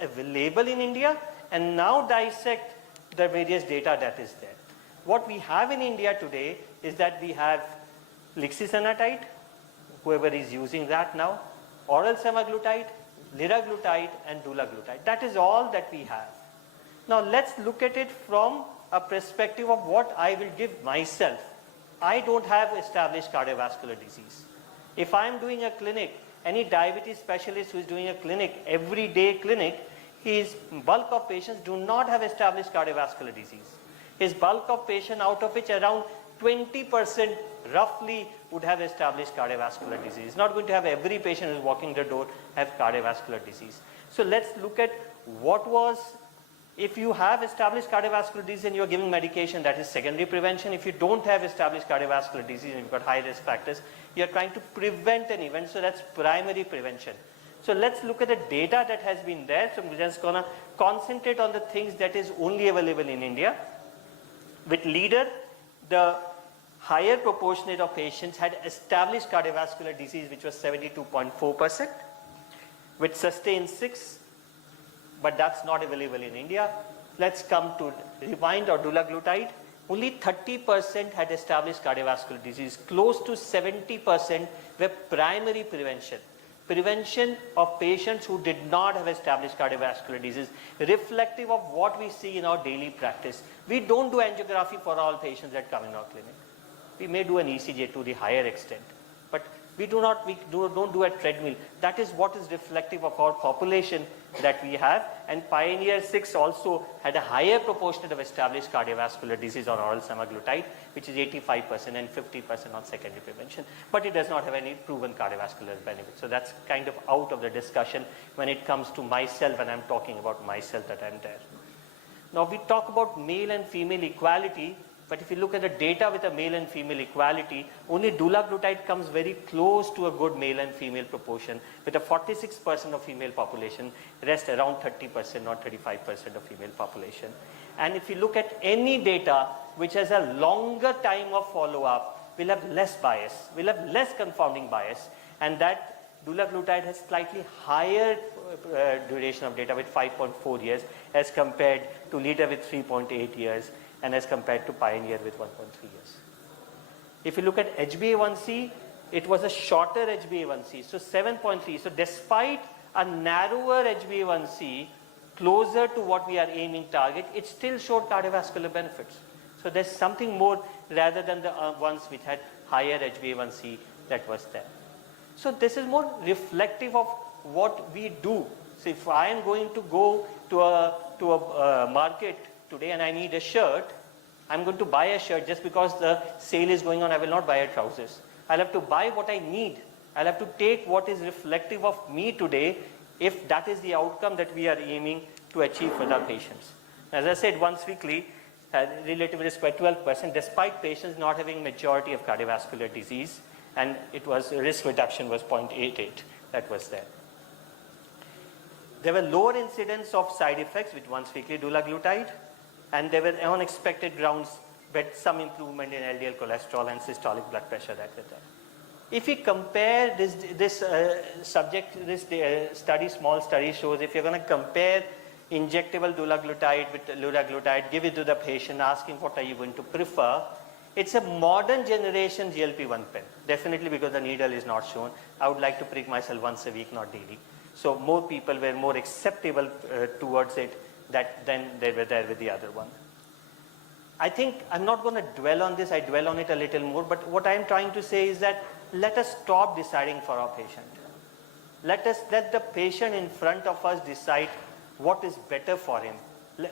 available in India and now dissect the various data that is there. What we have in India today is that we have lixisenatide, whoever is using that now, oral semaglutide, liraglutide and dulaglutide. That is all that we have. Now let's look at it from a perspective of what I will give myself. I don't have established cardiovascular disease. If I'm doing a clinic, any diabetes specialist who is doing a clinic, everyday clinic, his bulk of patients do not have established cardiovascular disease. His bulk of patient, out of which around 20% roughly would have established cardiovascular disease. It's not going to have every patient who's walking the door have cardiovascular disease. So let's look at what was, if you have established cardiovascular disease and you're giving medication, that is secondary prevention. If you don't have established cardiovascular disease and you've got high risk factors, you're trying to prevent an event, so that's primary prevention. So let's look at the data that has been there. So I'm just gonna concentrate on the things that is only available in India. With leader, the higher proportionate of patients had established cardiovascular disease, which was 72.4%, with sustain 6, but that's not available in India. Let's come to Rewind or dulaglutide. Only 30% had established cardiovascular disease. Close to 70% were primary prevention. Prevention of patients who did not have established cardiovascular disease, reflective of what we see in our daily practice. We don't do angiography for all patients that come in our clinic. We may do an ECG to the higher extent, but we don't do a treadmill. That is what is reflective of our population that we have. And Pioneer 6 also had a higher proportion of established cardiovascular disease on oral semaglutide, which is 85% and 50% on secondary prevention. But it does not have any proven cardiovascular benefit. So that's kind of out of the discussion when it comes to myself, and I'm talking about myself that I'm there. Now we talk about male and female equality. But if you look at the data with a male and female equality, only dulaglutide comes very close to a good male and female proportion with a 46% of female population, rest around 30% or 35% of female population. And if you look at any data which has a longer time of follow-up, we'll have less bias, we'll have less confounding bias, and that dulaglutide has slightly higher duration of data with 5.4 years as compared to leader with 3.8 years. And as compared to Pioneer with 1.3 years. If you look at HbA1c, it was a shorter HbA1c, so 7.3. So despite a narrower HbA1c, closer to what we are aiming target, it still showed cardiovascular benefits. So there's something more rather than the ones which had higher HbA1c that was there. So this is more reflective of what we do. So if I am going to go to a market today and I need a shirt, I'm going to buy a shirt just because the sale is going on. I will not buy a trousers. I'll have to buy what I need. I'll have to take what is reflective of me today if that is the outcome that we are aiming to achieve for our patients. As I said, once weekly, relative risk by 12% despite patients not having majority of cardiovascular disease, and it was risk reduction was 0.88 that was there. There were lower incidence of side effects with once weekly dulaglutide, and there were unexpected grounds but some improvement in LDL cholesterol and systolic blood pressure that were there. If we compare this study, small study shows if you're going to compare injectable dulaglutide with liraglutide, give it to the patient, ask him what are you going to prefer, it's a modern generation GLP-1 pen. Definitely because the needle is not shown. I would like to prick myself once a week, not daily. So more people were more acceptable towards it than they were there with the other one. I think I'm not going to dwell on this. I dwell on it a little more. But what I'm trying to say is that let us stop deciding for our patient. Let the patient in front of us decide what is better for him.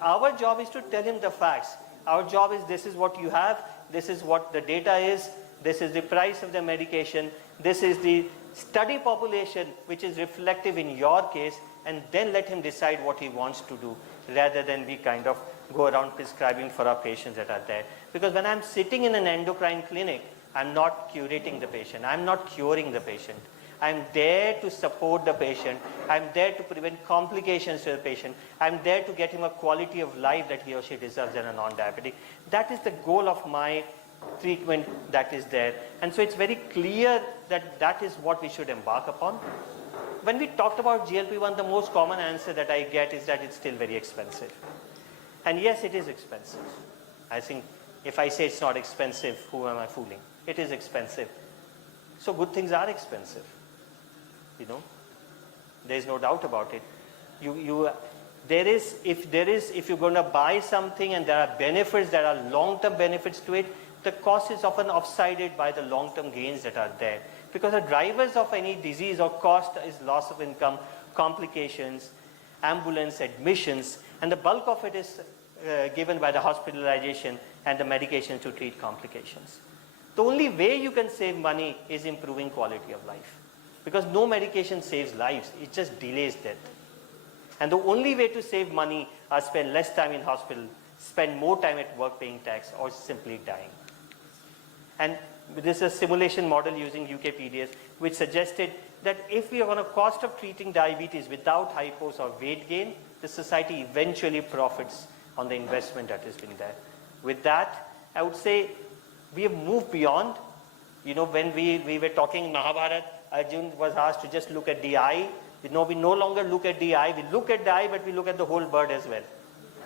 Our job is to tell him the facts. Our job is this is what you have. This is what the data is. This is the price of the medication. This is the study population which is reflective in your case, and then let him decide what he wants to do rather than we kind of go around prescribing for our patients that are there. Because when I'm sitting in an endocrine clinic, I'm not curating the patient. I'm not curing the patient. I'm there to support the patient. I'm there to prevent complications to the patient. I'm there to get him a quality of life that he or she deserves as a non-diabetic. That is the goal of my treatment that is there. And so it's very clear that that is what we should embark upon. when we talked about GLP-1, the most common answer that I get is that it's still very expensive. And yes, it is expensive. I think if I say it's not expensive, who am I fooling? It is expensive. So good things are expensive. You know, there is no doubt about it. If you're going to buy something and there are benefits, there are long-term benefits to it, the cost is often offsided by the long-term gains that are there. Because the drivers of any disease or cost is loss of income, complications, ambulance admissions, and the bulk of it is given by the hospitalization and the medication to treat complications. The only way you can save money is improving quality of life. Because no medication saves lives, it just delays death. And the only way to save money is spend less time in hospital, spend more time at work paying tax, or simply dying. And this is a simulation model using UK PDS, which suggested that if we are on a cost of treating diabetes without hypos or weight gain, the society eventually profits on the investment that has been there. With that, I would say we have moved beyond. You know, when we were talking Mahabharata, Arjun was asked to just look at the eye. We no longer look at the eye. We look at the eye, but we look at the whole bird as well.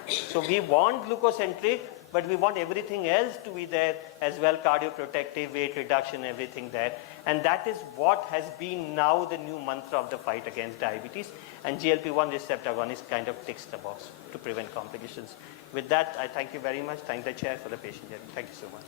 So we want glucocentric, but we want everything else to be there as well, cardioprotective, weight reduction, everything there. And that is what has been now the new mantra of the fight against diabetes. And GLP-1 receptor agonist kind of ticks the box to prevent complications. With that, I thank you very much. Thank the chair for the patient hearing. Thank you so much.